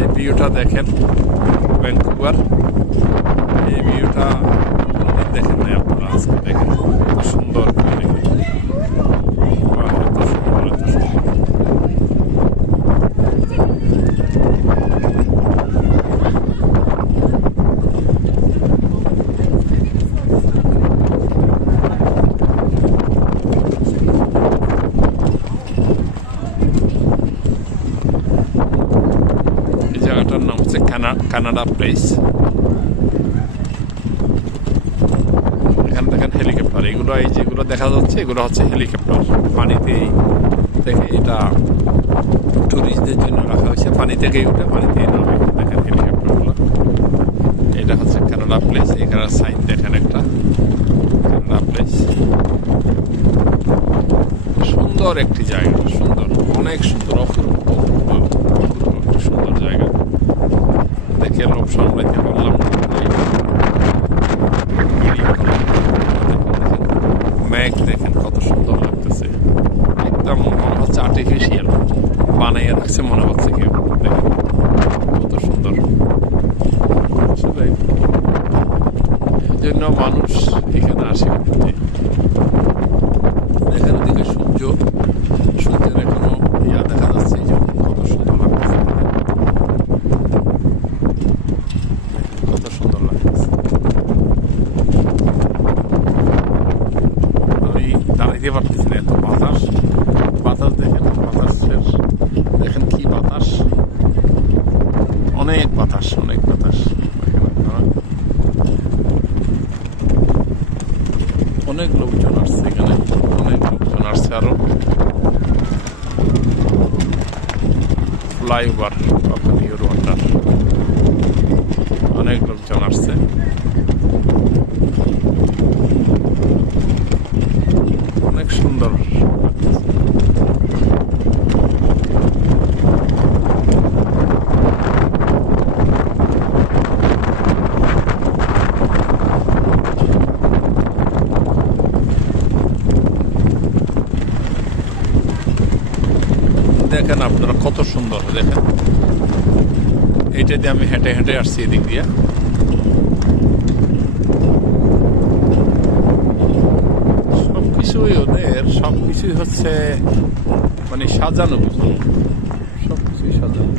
এই ভিউটা দেখেন, ভ্যানকুভার। এই ভিউটা কোনোদিন দেখেন না আপনারা, আজকে দেখেন কত সুন্দর। এই জায়গাটার নাম হচ্ছে কানাডা প্লেস। এখানে দেখেন হেলিকপ্টার, এগুলো এই যেগুলো দেখা যাচ্ছে এগুলো হচ্ছে হেলিকপ্টার। পানিতে থেকে এটা টুরিস্টদের জন্য রাখা হয়েছে, পানি থেকেই উঠে পানিতেই নামে। দেখেন হেলিকপ্টারগুলো। এটা হচ্ছে কানাডা প্লেস। এখানে সাইন দেখেন একটা, কানাডা প্লেস। সুন্দর একটি জায়গা, সুন্দর, অনেক সুন্দর, অপূর্ব একটি সুন্দর জায়গা। দেখে লোক সামলাইতে পারলাম। মেঘ দেখেন কত সুন্দর লাগতেছে, একদম মনে হচ্ছে আর্টিফিশিয়াল বানাইয়া রাখছে মনে হচ্ছে কেউ। দেখেন কত সুন্দর। এই জন্য মানুষ এখানে আসে ঘুরতে। দেখেন ওদিকে সূর্যের এখনো ইয়া দেখা যাচ্ছে, এই জন্য কত সুন্দর লাগতেছে, কত সুন্দর লাগতেছে। আমি দাঁড়াইতে পারতেছি না, এত বাতাস। বাতাস দেখেন, বাতাসের দেখেন কি বাতাস, অনেক বাতাস, অনেক বাতাস। অনেক লোকজন আসছে এখানে, অনেক লোকজন আসছে। আরো ফ্লাইওভার ওয়াটার, অনেক লোকজন আসছে। অনেক সুন্দর। দেখেন আপনারা কত সুন্দর, দেখেন এইটা দিয়ে আমি হেঁটে হেঁটে আসছি এদিক দিয়ে। সবকিছুই ওদের, সবকিছুই হচ্ছে মানে সাজানো, বুঝুন, সবকিছুই সাজানো।